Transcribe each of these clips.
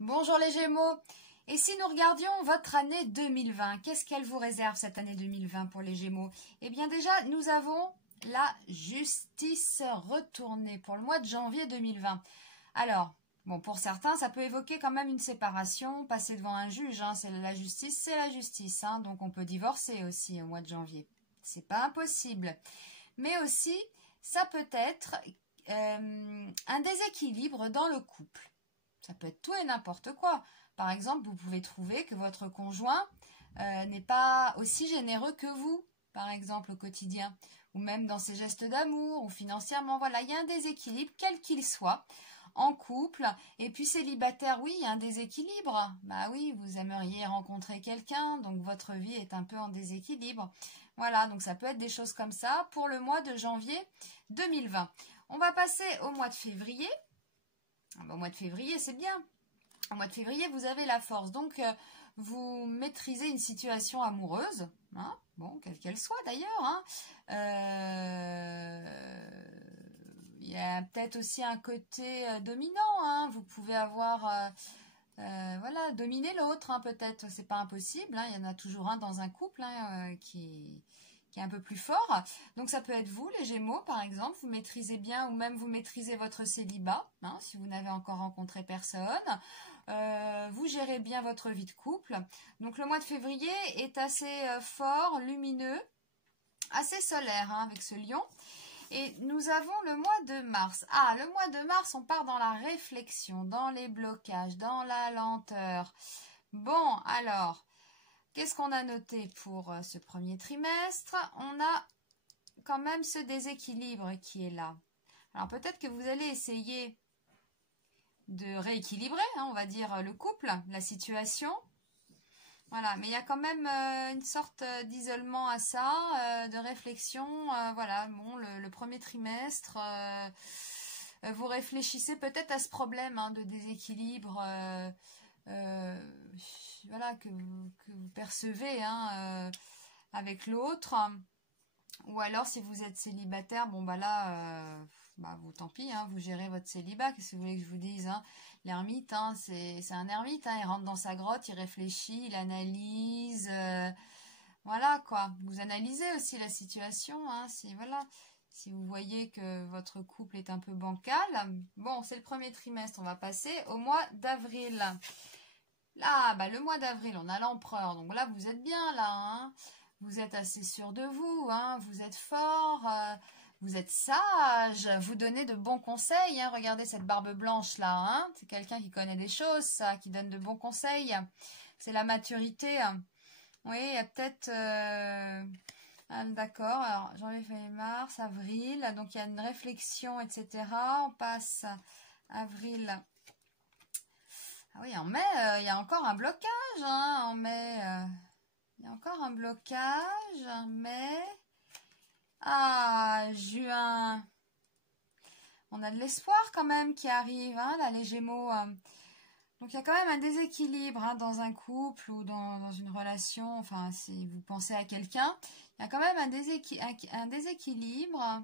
Bonjour les Gémeaux. Et si nous regardions votre année 2020, qu'est-ce qu'elle vous réserve cette année 2020 pour les Gémeaux? Eh bien déjà, nous avons la justice retournée pour le mois de janvier 2020. Alors, bon, pour certains, ça peut évoquer quand même une séparation, passer devant un juge, hein, c'est la justice, hein, donc on peut divorcer aussi au mois de janvier. C'est pas impossible. Mais aussi, ça peut être un déséquilibre dans le couple. Ça peut être tout et n'importe quoi. Par exemple, vous pouvez trouver que votre conjoint n'est pas aussi généreux que vous, par exemple, au quotidien, ou même dans ses gestes d'amour, ou financièrement. Voilà, il y a un déséquilibre, quel qu'il soit, en couple. Et puis célibataire, oui, il y a un déséquilibre. Bah oui, vous aimeriez rencontrer quelqu'un, donc votre vie est un peu en déséquilibre. Voilà, donc ça peut être des choses comme ça pour le mois de janvier 2020. On va passer au mois de février. Au mois de février, c'est bien. Au mois de février, vous avez la force. Donc, vous maîtrisez une situation amoureuse. Hein, bon, quelle qu'elle soit d'ailleurs. Hein. Il y a peut-être aussi un côté dominant. Hein. Vous pouvez avoir... voilà, dominer l'autre, hein, peut-être. C'est pas impossible. Hein. Il y en a toujours un dans un couple hein, qui est un peu plus fort. Donc ça peut être vous, les Gémeaux, par exemple, vous maîtrisez bien ou même vous maîtrisez votre célibat, hein, si vous n'avez encore rencontré personne. Vous gérez bien votre vie de couple. Donc le mois de février est assez fort, lumineux, assez solaire hein, avec ce lion. Et nous avons le mois de mars. Ah, le mois de mars, on part dans la réflexion, dans les blocages, dans la lenteur. Bon, alors... Qu'est-ce qu'on a noté pour ce premier trimestre? On a quand même ce déséquilibre qui est là. Alors peut-être que vous allez essayer de rééquilibrer, hein, on va dire, le couple, la situation. Voilà, mais il y a quand même une sorte d'isolement à ça, de réflexion. Voilà, bon, le premier trimestre, vous réfléchissez peut-être à ce problème hein, de déséquilibre. Voilà que vous percevez hein, avec l'autre ou alors si vous êtes célibataire bon bah là bah vous tant pis hein, vous gérez votre célibat, qu'est-ce que vous voulez que je vous dise hein. L'ermite hein, c'est un ermite hein, il rentre dans sa grotte, il réfléchit, il analyse voilà quoi, vous analysez aussi la situation hein, si voilà si vous voyez que votre couple est un peu bancal. Bon, c'est le premier trimestre, on va passer au mois d'avril. Là, bah, le mois d'avril, on a l'empereur. Donc là, vous êtes bien là. Hein, vous êtes assez sûr de vous. Hein, vous êtes fort. Vous êtes sage. Vous donnez de bons conseils. Hein, regardez cette barbe blanche là. Hein, c'est quelqu'un qui connaît des choses, ça, qui donne de bons conseils. C'est la maturité. Oui, il y a peut-être... Ah, d'accord, alors janvier, février, mars, avril, donc il y a une réflexion, etc. On passe avril. Ah oui, en mai, il y a encore un blocage, hein, en mai. Il y a encore un blocage, en mai. Ah, juin. On a de l'espoir quand même qui arrive, hein, là, les Gémeaux. Donc il y a quand même un déséquilibre hein, dans un couple ou dans une relation, enfin si vous pensez à quelqu'un, il y a quand même un déséquilibre,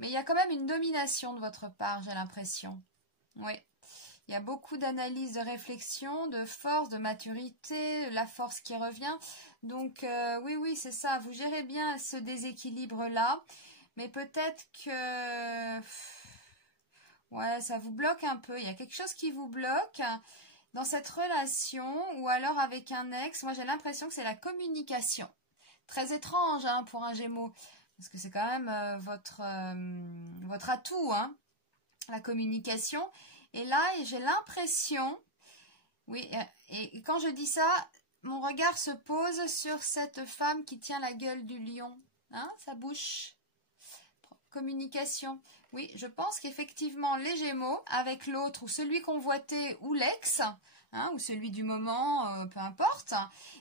mais il y a quand même une domination de votre part, j'ai l'impression. Oui, il y a beaucoup d'analyse, de réflexion, de force, de maturité, la force qui revient. Donc oui, c'est ça, vous gérez bien ce déséquilibre-là, mais peut-être que... Ouais, ça vous bloque un peu, il y a quelque chose qui vous bloque dans cette relation ou alors avec un ex. Moi, j'ai l'impression que c'est la communication. Très étrange hein, pour un Gémeaux, parce que c'est quand même votre atout, hein, la communication. Et là, j'ai l'impression, oui, et quand je dis ça, mon regard se pose sur cette femme qui tient la gueule du lion, hein, sa bouche. Communication. Oui, je pense qu'effectivement, les Gémeaux, avec l'autre ou celui convoité ou l'ex, hein, ou celui du moment, peu importe,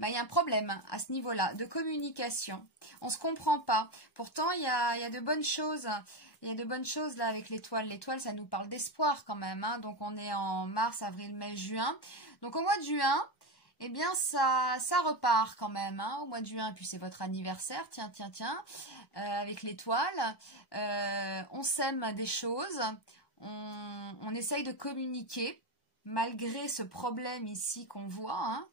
ben, il y a un problème à ce niveau-là de communication. On ne se comprend pas. Pourtant, il y a de bonnes choses. Il y a de bonnes choses là avec l'étoile. L'étoile, ça nous parle d'espoir quand même. Hein. Donc, on est en mars, avril, mai, juin. Donc, au mois de juin, eh bien, ça repart quand même, hein, au mois de juin. Et puis, c'est votre anniversaire, tiens, avec l'étoile. On sème des choses, on essaye de communiquer. malgré ce problème ici qu'on voit, hein,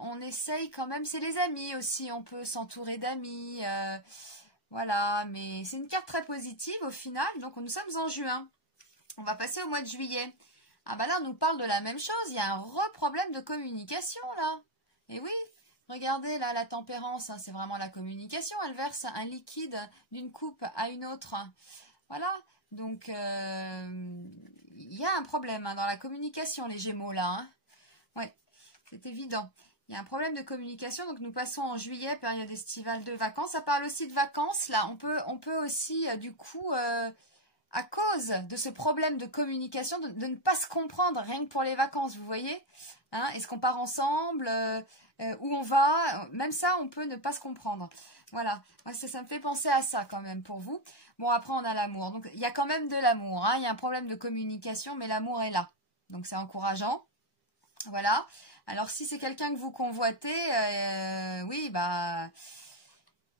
on essaye quand même, c'est les amis aussi, on peut s'entourer d'amis, voilà, mais c'est une carte très positive au final, donc nous sommes en juin, on va passer au mois de juillet. Ah bah là on nous parle de la même chose, il y a un problème de communication là, et oui, regardez là la tempérance, hein, c'est vraiment la communication, elle verse un liquide d'une coupe à une autre, voilà, donc il y a un problème hein, dans la communication les Gémeaux là, hein. Ouais, c'est évident. Il y a un problème de communication, donc nous passons en juillet, période estivale de vacances. Ça parle aussi de vacances, là. On peut aussi, du coup, à cause de ce problème de communication, de ne pas se comprendre, rien que pour les vacances, vous voyez, hein, est-ce qu'on part ensemble, où on va, même ça, on peut ne pas se comprendre. Voilà, moi, ça me fait penser à ça quand même pour vous. Bon, après, on a l'amour. Donc, il y a quand même de l'amour, hein. Il y a un problème de communication, mais l'amour est là. Donc, c'est encourageant. Voilà. Alors, si c'est quelqu'un que vous convoitez, oui, bah,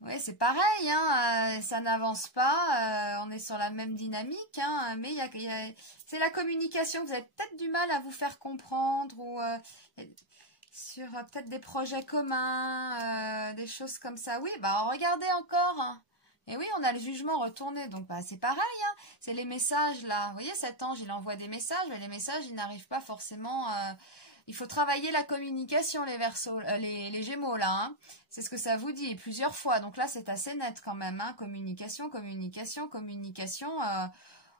ouais, c'est pareil, hein, ça n'avance pas, on est sur la même dynamique, hein, mais c'est la communication, vous avez peut-être du mal à vous faire comprendre, ou sur peut-être des projets communs, des choses comme ça. Oui, bah, regardez encore, hein. Et oui, on a le jugement retourné, donc bah, c'est pareil, hein, c'est les messages, là. Vous voyez, cet ange, il envoie des messages, mais les messages, ils n'arrivent pas forcément... il faut travailler la communication, les Verseaux, les Gémeaux, là. Hein. C'est ce que ça vous dit, et plusieurs fois. Donc là, c'est assez net quand même. Hein. Communication, communication, communication.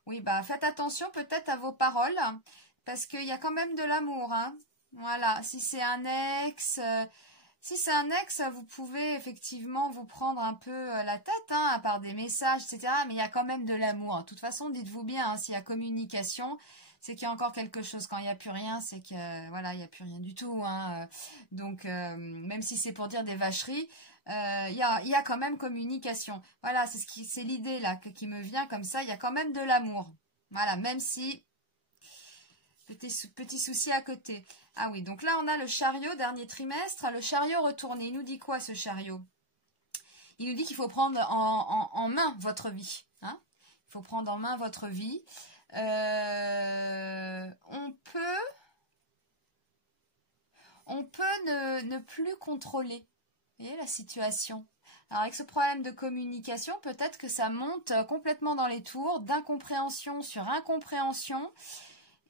Oui, bah faites attention peut-être à vos paroles, parce qu'il y a quand même de l'amour. Hein. Voilà, si c'est un ex... si c'est un ex, vous pouvez effectivement vous prendre un peu la tête, hein, par des messages, etc. Mais il y a quand même de l'amour. De toute façon, dites-vous bien, hein, s'il y a communication... c'est qu'il y a encore quelque chose. Quand il n'y a plus rien, c'est que voilà, il n'y a plus rien du tout. Hein. Donc, même si c'est pour dire des vacheries, il y a quand même communication. Voilà, c'est l'idée là qui me vient comme ça. Il y a quand même de l'amour. Voilà, même si petit souci à côté. Ah oui, donc là on a le chariot dernier trimestre. Le chariot retourné. Il nous dit quoi ce chariot? Il nous dit qu'il faut prendre en main votre vie. Hein. Il faut prendre en main votre vie. On peut ne plus contrôler, vous voyez, la situation. Alors avec ce problème de communication, peut-être que ça monte complètement dans les tours, d'incompréhension sur incompréhension.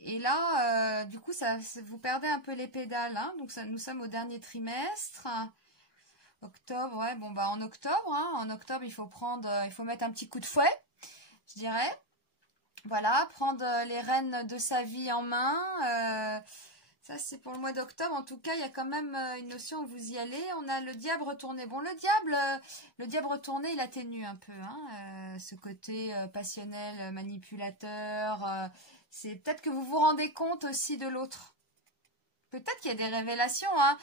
Et là, du coup, vous perdez un peu les pédales. Hein. Donc nous sommes au dernier trimestre. Octobre, ouais, bon bah en octobre, hein, il faut mettre un petit coup de fouet, je dirais. Voilà, prendre les rênes de sa vie en main. Ça, c'est pour le mois d'octobre. En tout cas, il y a quand même une notion où vous y allez. On a le diable retourné. Bon, le diable retourné, il atténue un peu. Hein, ce côté passionnel, manipulateur. C'est peut-être que vous vous rendez compte aussi de l'autre. Peut-être qu'il y a des révélations, hein,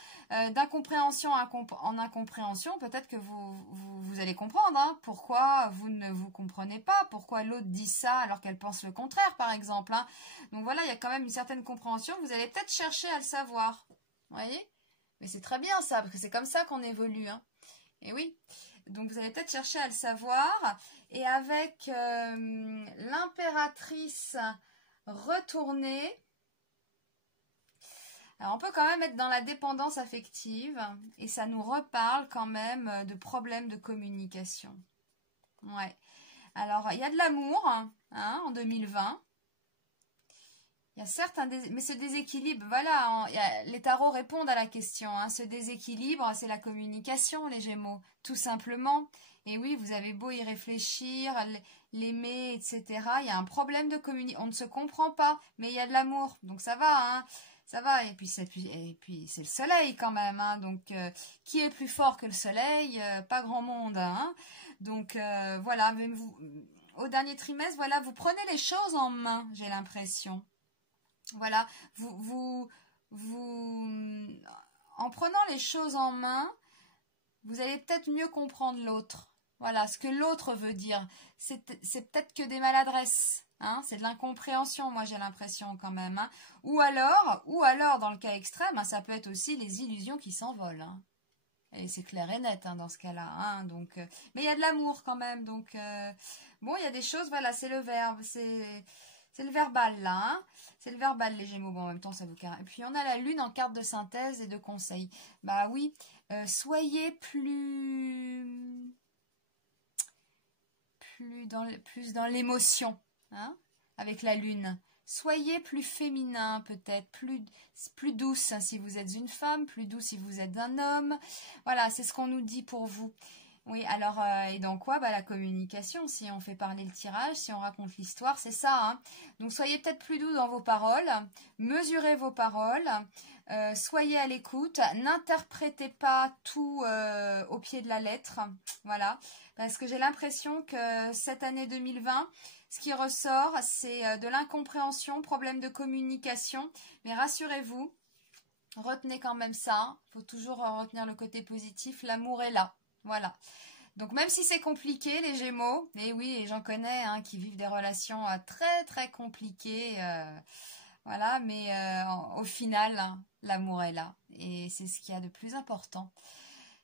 d'incompréhension en incompréhension. Peut-être que vous allez comprendre hein, pourquoi vous ne vous comprenez pas, pourquoi l'autre dit ça alors qu'elle pense le contraire, par exemple. Hein. Donc voilà, il y a quand même une certaine compréhension. Vous allez peut-être chercher à le savoir. Vous voyez? Mais c'est très bien ça, parce que c'est comme ça qu'on évolue. Hein. Et oui. Donc vous allez peut-être chercher à le savoir. Et avec l'impératrice retournée, alors on peut quand même être dans la dépendance affective et ça nous reparle quand même de problèmes de communication. Ouais. Alors il y a de l'amour hein, en 2020. Il y a certes mais ce déséquilibre, voilà, les tarots répondent à la question. Hein, ce déséquilibre, c'est la communication, les Gémeaux, tout simplement. Et oui, vous avez beau y réfléchir, l'aimer, etc. Il y a un problème de communication. On ne se comprend pas, mais il y a de l'amour, donc ça va. Hein. Ça va, et puis c'est le soleil quand même, hein, donc qui est plus fort que le soleil? Pas grand monde, hein, donc voilà, même vous, au dernier trimestre, voilà, vous prenez les choses en main, j'ai l'impression, voilà, en prenant les choses en main, vous allez peut-être mieux comprendre l'autre, voilà, ce que l'autre veut dire, c'est peut-être que des maladresses. Hein, c'est de l'incompréhension, moi j'ai l'impression quand même. Hein. Ou alors, dans le cas extrême, hein, ça peut être aussi les illusions qui s'envolent. Hein. Et c'est clair et net hein, dans ce cas-là. Hein, donc, mais il y a de l'amour quand même. Donc, bon, il y a des choses, voilà, c'est le verbe. C'est le verbal là, hein. C'est le verbal les Gémeaux. Bon, en même temps, ça vous caresse. Et puis, on a la Lune en carte de synthèse et de conseil. Bah oui, soyez plus dans l'émotion, hein, avec la Lune. Soyez plus féminin peut-être, plus douce hein, si vous êtes une femme, plus douce si vous êtes un homme. Voilà, c'est ce qu'on nous dit pour vous. Oui, alors, et dans quoi? Bah, la communication, si on fait parler le tirage, si on raconte l'histoire, c'est ça. Hein. Donc, soyez peut-être plus doux dans vos paroles, mesurez vos paroles, soyez à l'écoute, n'interprétez pas tout au pied de la lettre, voilà. Parce que j'ai l'impression que cette année 2020, ce qui ressort, c'est de l'incompréhension, problème de communication. Mais rassurez-vous, retenez quand même ça. Il faut toujours retenir le côté positif. L'amour est là. Voilà. Donc même si c'est compliqué, les Gémeaux, et oui, et j'en connais hein, qui vivent des relations très très compliquées. Voilà, mais au final, hein, l'amour est là. Et c'est ce qu'il y a de plus important.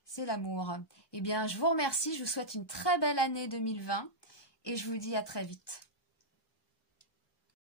C'est l'amour. Eh bien, je vous remercie. Je vous souhaite une très belle année 2020. Et je vous dis à très vite.